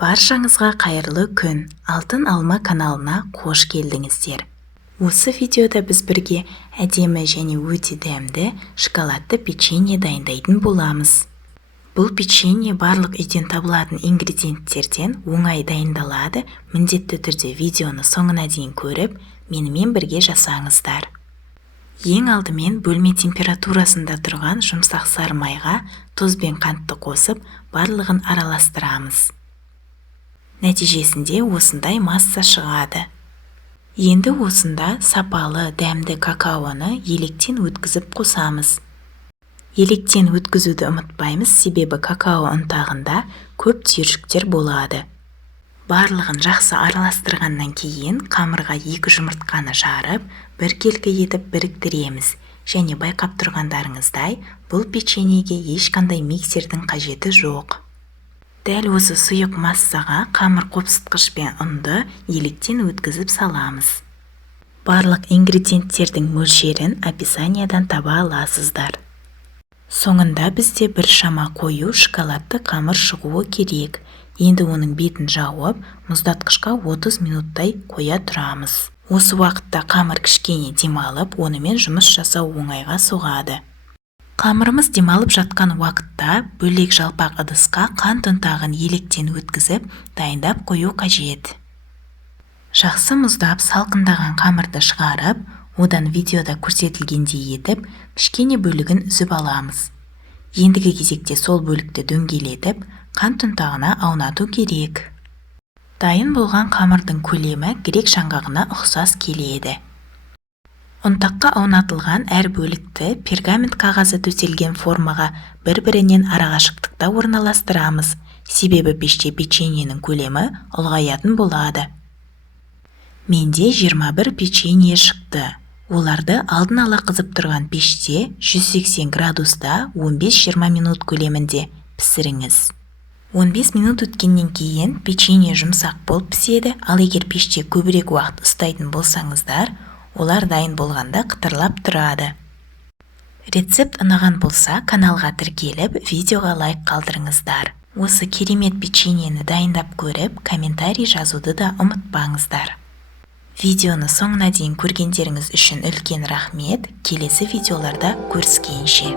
Баршаңызға қайырлы күн. Алтын алма каналына қош келдіңіздер. Осы видеода біз бірге әдемі және өте дәмді шоколадты печенье дайындайтын боламыз. Бұл печенье барлық үйден табылатын ингредиенттерден оңай дайындалады. Міндетті түрде видеоны соңына дейін көріп, менімен бірге жасаңыздар. Ең алдымен бөлме температурасында тұрған жұмсақ сары майға тұз бен қантты қосып, барлығын араластырамыз. Нәтижесінде осындай масса шығады. Енді осында сапалы дәмді какаоны електен өткізіп қосамыз. Електен өткізуді ұмытпаймыз, себебі какао ұнтағында көп түйіршіктер болады. Барлығын жақсы араластырғаннан кейін қамырға 2 жұмыртқаны жарып, біркелкі етіп біріктіреміз. Және байқап тұрғандарыңыздай, бұл печеньеге ешқандай миксердің қажеті жоқ. Дәл осы сұйық массаға қамыр қопсытқыш пен ұнды електен өткізіп саламыз. Барлық ингредиенттердің мөлшерін описаниядан таба аласыздар. Соңында бізде бір шама қою шоколадты қамыр шығуы керек. Енді оның бетін жауып, мұздатқышқа 30 минуттай қоя тұрамыз. Осы уақытта қамыр кішкене демалып, онымен жұмыс жасау оңайға соғады. Қамырымыз демалып жатқан уақытта бөлек жалпақ ыдысқа қант ұнтағын електен өткізіп, дайындап қою қажет. Жақсы мұздап салқындаған қамырды шығарып, одан видеода көрсетілгендей етіп, кішкене бөлігін үзіп аламыз. Ендігі кезекте сол бөлікті дөңгелетіп, қант ұнтағына аунату керек. Дайын болған қамырдың көлемі грек жаңғағына ұқсас келеді. Ұнтаққа аунатылған әр бөлікті пергамент қағазы төселген формаға бір-бірінен арақашықтықта орналастырамыз, себебі пеште печеньенің көлемі ұлғаятын болады. Менде 21 печенье шықты. Оларды алдын ала қызып тұрған пеште 180 градуста 15-20 минут көлемінде пісіріңіз. 15 минут өткеннен кейін печенье жұмсақ болып піседі, ал егер пеште көбірек уақыт ұстайтын болсаңыздар, олар дайын болғанда қытырлап тұрады. Рецепт ұнаған болса, каналға тіркеліп, видеоға лайк қалдырыңыздар. Осы керемет печеньені дайындап көріп, комментарий жазуды да ұмытпаңыздар. Видеоны соңына дейін көргендеріңіз үшін үлкен рахмет. Келесі видеоларда көріскенше.